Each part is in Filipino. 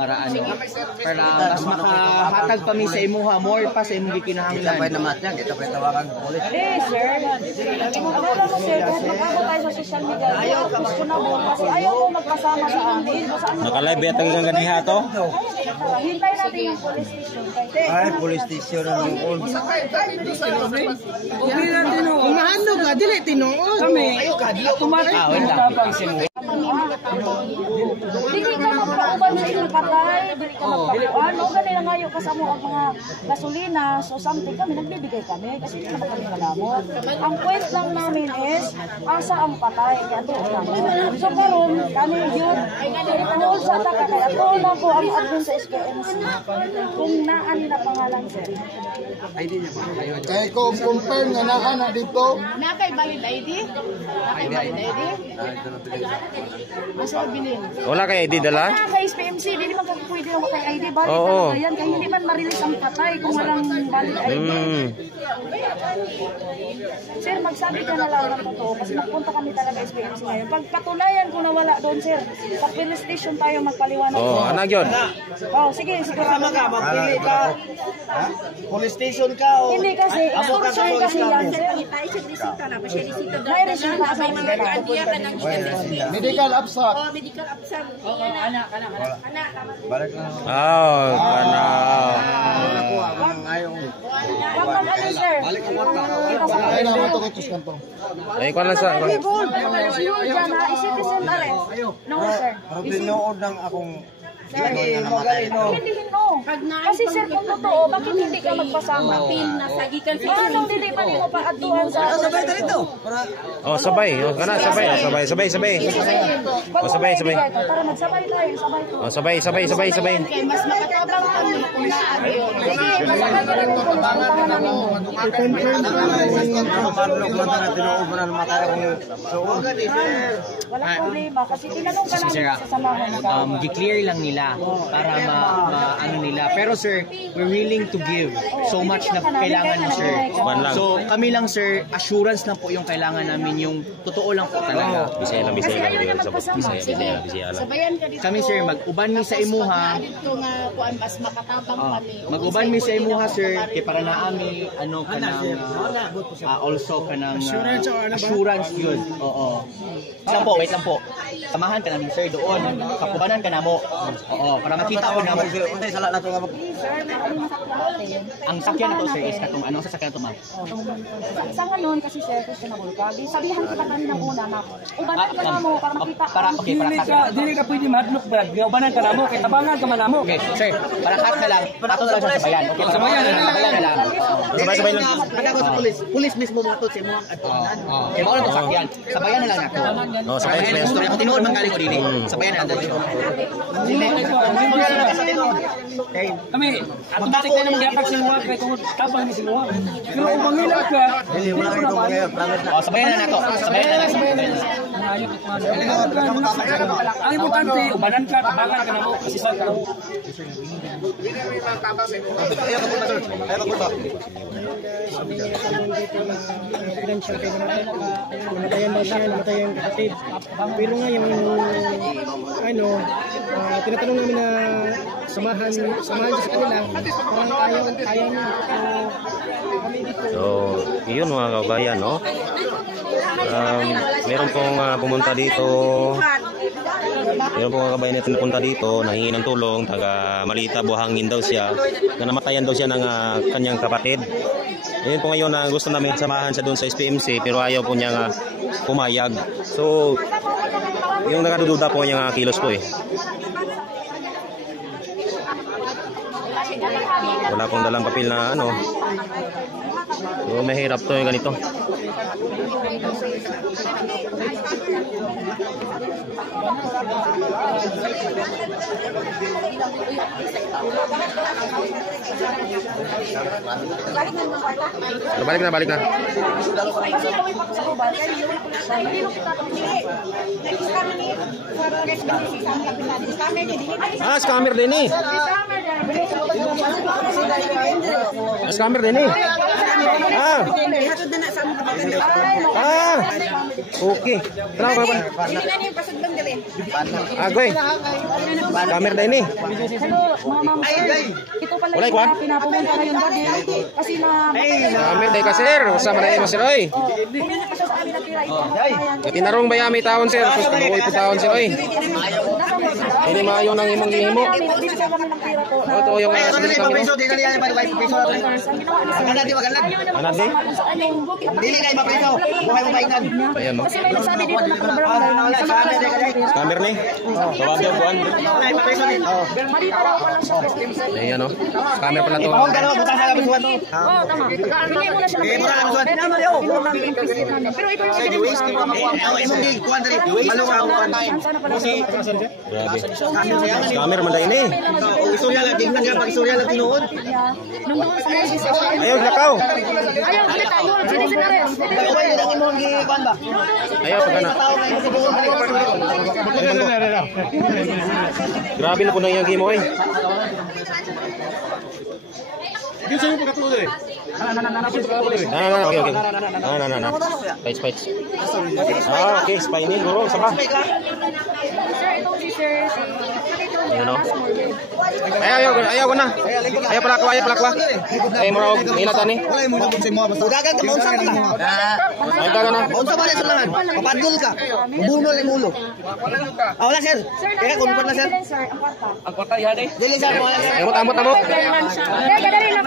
para ano, para mas makahatag pa mi sa imuha, more pa sa imong gikinahanglan. Ito pa naman yan, ito pa tawagan ulit. Sir. Ano lang mo, sir, kahit mag-abot tayo sa social media, ayaw questionable kasi ayaw mo magpasama sa amin. Naka-live yata kang ganiha to? Hintay natin yung police station. Ay, police station na ng old. Okay na tinuod. Kung mahandog ka, dili tinuod. Kami, tumarin na tapang sinuod. Dili ka magpauban sa inyong patay, dili ka magpauban. O ganun ngayon kasama ang mga gasolina, so something kami, nagbibigay kami kasi hindi naman kami malamot. Ang point lang namin is, asa ang patay, kaya doon kami. So karon kami yun, tungkol sa ataka, kaya doon lang po ang admin sa SKMC. Kung naan na pangalan, sir. Kaya kung confirm nga na dito. Nakay valid ID? Nakay valid ID? Asa bilin? Wala kay ID dala? Kay SPMC, hindi man kami pwede lang kay ID. Valid talaga yan. Kaya hindi man ma-release ang patay kung walang valid ID. Sir, magsabi ka na lang ng totoo kasi magpunta kami talaga SPMC ngayon. Pag patunayan ko na wala doon, sir, sa police station tayo magpaliwanag. Anak yun. Sige, sigurado ka. Magpili ka. Police station ka o? Hindi kasi, extortion kasi yan, sir. May resita sa mga Medical abstract. medical absent. Anak. Balik na. Kana. Bakit ano, sir? Ay na mato kitos kanto. Ay ko lang sa. Citizen arrest. No, sir. Pinood ng akong Hindi no. Kasi sir, kung totoo, bakit hindi ka magpasama? Nasagikan si Anong hindi pa mo paatuan sa... sabay dito. Sabay. Kana sabay. Sabay. Para magsabay tayo, sabay to. Sabay. Mas makatabang kami kung naari. Sige, masakay ka rin kung puntahan namin. Walang problema, kasi tinanong ka namin sa samahan ka. Gi-clear lang nila para ano nila. Pero sir, we're willing to give so much na kailangan mo, sir. So kami lang, sir, assurance lang po yung kailangan namin, yung totoo lang po talaga. Bisaya lang. Sabayan ka dito. Kami, sir, mag-uban mi sa imuha. Dito nga kuan mas makatabang kami. Mag-uban mi sa imuha, sir, kay para naami ano kanang also kanang assurance yun. Oo. Wait lang po. Samahan ka namin, sir, doon. Kapubanan ka na mo. Oo, para makita ko na mo. Untay sala na to nga. Sir, Ang sakyan na to, sir, is katong anong sasakyan na to, ma'am? sa ngayon, kasi sir, questionable ka. Sabihan kita kanina una na, ubanan ka na mo para makita. Para cut. Dili ka pwede madlok brad. Gawbanan ka namo kay tabangan ka manamo. Okay, sir, para cut na lang. Ato na lang siya sa bayan. Okay, sabayan na lang. Sabay lang. Pagkakot sa pulis mismo mo to si mo ang atunan. Okay, mao lang to sakyan. Sabayan na lang nato. Sabay. Story ako tinuod man galing ko dili. Sabayan na lang to. Kami automatic na naman dapat sinuwa kay kung tabang ni sinuwa. Pero kung mangila ka, Dili wala kayo ngayon. Sabayan na nato. Sabayan na lang. ang importante ubanan ka, tabangan ka namo kasi sa ka. Namatayan daw siya, namatayan yung kapatid. Pero nga yung tinatanong namin na samahan siya sa kanila, parang ayaw niya. So, yun mga kabayan, no? Meron pong pumunta dito. Meron pong mga kabayan na pumunta dito, nahingi ng tulong, taga Malita, Buhangin daw siya, na namatayan daw siya ng kanyang kapatid. Yun po ngayon na gusto namin samahan siya doon sa SPMC, pero ayaw po niya pumayag. So, yung nakadududa po niya kilos po eh. Wala pong dalang papel na ano. So, mahirap to yung ganito. Balik na. Scammer din eh. Scammer din eh. Ah. Ah. Okay. Salamat pa. Agoy. Camera din ni. Hello, mga ma'am. Ito pala Walay, yung Kwan? pinapumunta ngayon gabi. Kasi na... Camera din ka sir. Usa man ay mo sir oy. Pumunta pa siya sa amin natira ito. Tinarong bayami taon sir. Sus kanuoy po taon sir oy. Ini maayo nang imong gihimo. Dito sa kami natira po. Ito yung Dili pa piso, dili yan pa piso. Maganda di maganda. Anak di. Dili kay mapiso. Buhay mo kainan. Ayan no. Kasi may nagsabi dito na barangay. Camera ni. Tawag yung buwan. Kay mapiso ni. Oh. Malito raw pa lang siya. Ayan no. Camera pala to. Pahong dalawa buta sa kabisuan to. Oo, tama. Hindi mo na siya. Eh, mura kabisuan. Pero ito yung evidence na Ang imong gi kuan diri. Malo ka ang kuan. sana pala siya. Grabe. Camera man dai ni. Istorya lang tingnan ka pag istorya lang tinuod. Nung doon sa mga Ayaw lakaw. ayaw, ulit tayo. Sige, sige, Kay ang imong gi kuan ba? Ayaw pagana. Grabe na po nang yung game oy. Okay, okay. Fights. Ah, okay. Spy ni, bro. Sama. Sir, ito si Sir. Ayun o. Ayaw ko na. Ayaw palakwa. Ay, mo inatan ni. Udagan ka maunsa ka na. Ay, dagan na. Maunsa ba sa langan? Papadul ka. Bunol ang ulo. Ah, wala sir. Kaya kung na sir. Sir, ang kwarta. Ang kwarta ihade. Dili sir mo. Amot. Kadali lang.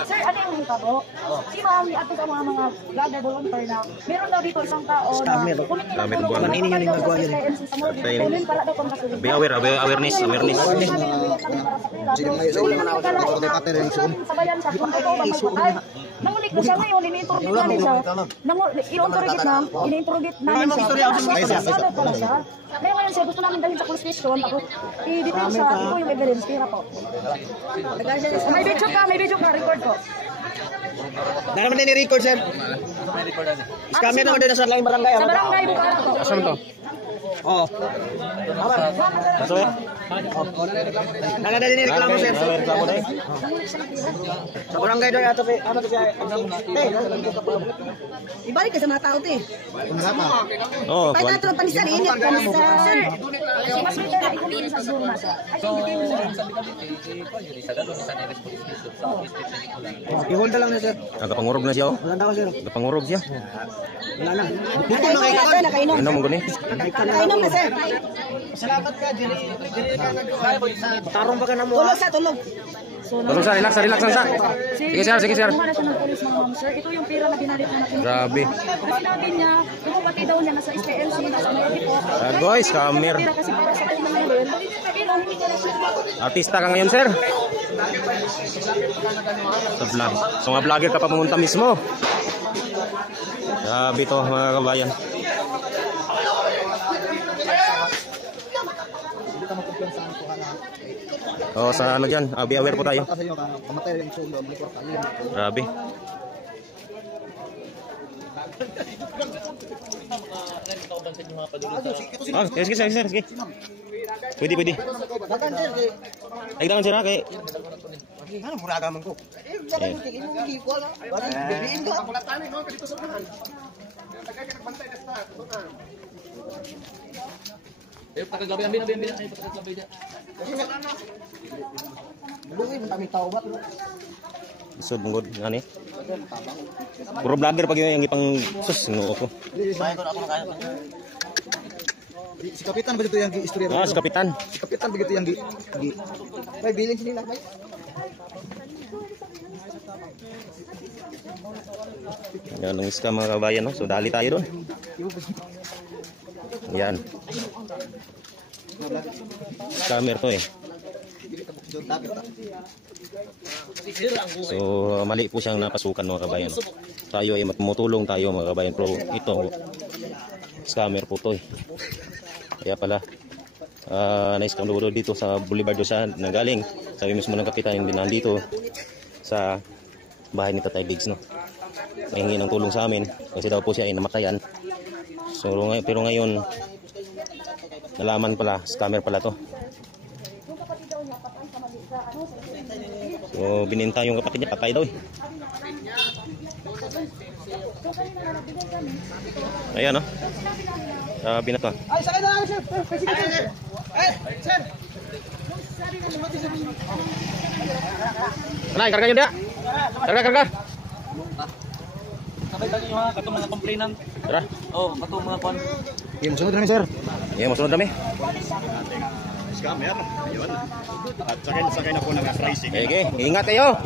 Sir, ano yung hitabo? Si ma'am, ato sa mga vlogger volunteer na, meron daw dito isang tao na Scammer buwan. Manini yung nagagawa yun. Kunin para daw kung kasulid. Be awareness. Sabayan sa kung ikaw ba magpatay. Nangulik ko siya ngayon, ini-interrogate namin siya. I-interrogate na, ini-interrogate namin siya. Sabi pala siya. Ngayon siya, gusto namin dalhin sa police station. Tapos, i-detain siya. Ito yung evidence. Tira po. May video ka, record ko. Naman din ni-record sir. Scammer naman din sa laing barangay. Sa barangay, buka ko. Asan to? Oh. Aso eh? Nagada din reklamo sir. Reklamo na eh. Sa barangay daw ato ano to siya. Ibalik ka sa mga tao, te. Oo, Kaya natin ang panisan, ingat ka na sa... Sir, mas may tara ikunin sa Zoom na siya. Ay, hindi I-hold lang na sir. Nagapangurog na siya oh. Wala na ako sir. Nagapangurog siya. Wala na. Buti na kayo, sir, nakainom. Ano mo gani? Nakainom na, sir. Salamat ka diri tarong ba ka na mo? Tulog sa tulog. Tulong sa, relax sa. Sige sir. Kumuha na siya ng police mga ma'am, sir. Ito yung pera na binalit na natin. Grabe. Kasi sabi niya, yung kapatid daw niya nasa SPLC, nasa Mayagit po. Guys, scammer. Pera kasi para sa kanya ngayon. Pero hindi niya na siya. Artista ka ngayon, sir. Sa vlog. So mga vlogger ka pa pumunta mismo. Grabe to mga kabayan. Oh, sa ano dyan, be aware po tayo. Grabe. Ah, sige. Pwede. Ay, dagan sir ha, kay... Ano mura ka man ko? Eh, tagagabi ang binabin. Ay, tagagabi niya. Isod mong god, ngani? Puro vlogger pag yung ipang sus, nuo ko. Si kapitan begitu yang istorya. Ah, si kapitan. Si kapitan begitu yang May bilin sila bay. Yan ang iska mga kabayan, no? So dali tayo doon. Yan. Scammer to eh. So mali po siyang napasukan mga kabayan. Tayo ay tumutulong tayo mga kabayan. Pero ito, scammer po to eh. Kaya pala na-scam dito sa Boulevard Dosa na galing. Sabi mismo ng kapitan din nandito sa bahay ni Tatay Diggs, no? Mahingi ng tulong sa amin kasi daw po siya ay namatayan. So pero ngayon nalaman pala, scammer pala to. So, bininta yung kapatid niya, patay daw eh. Ayan, no? Sabi na to. Ay, sakay na lang, sir. Sir. Anay, karga yun dia. Karga. Sabay tayo yung mga katong mga complainant. Tara. Oh, katong mga kon. Iya, masunod kami, sir. Iya, masunod kami. Scammer, ayun. At sakay na po ng racing. Okay, ingat kayo.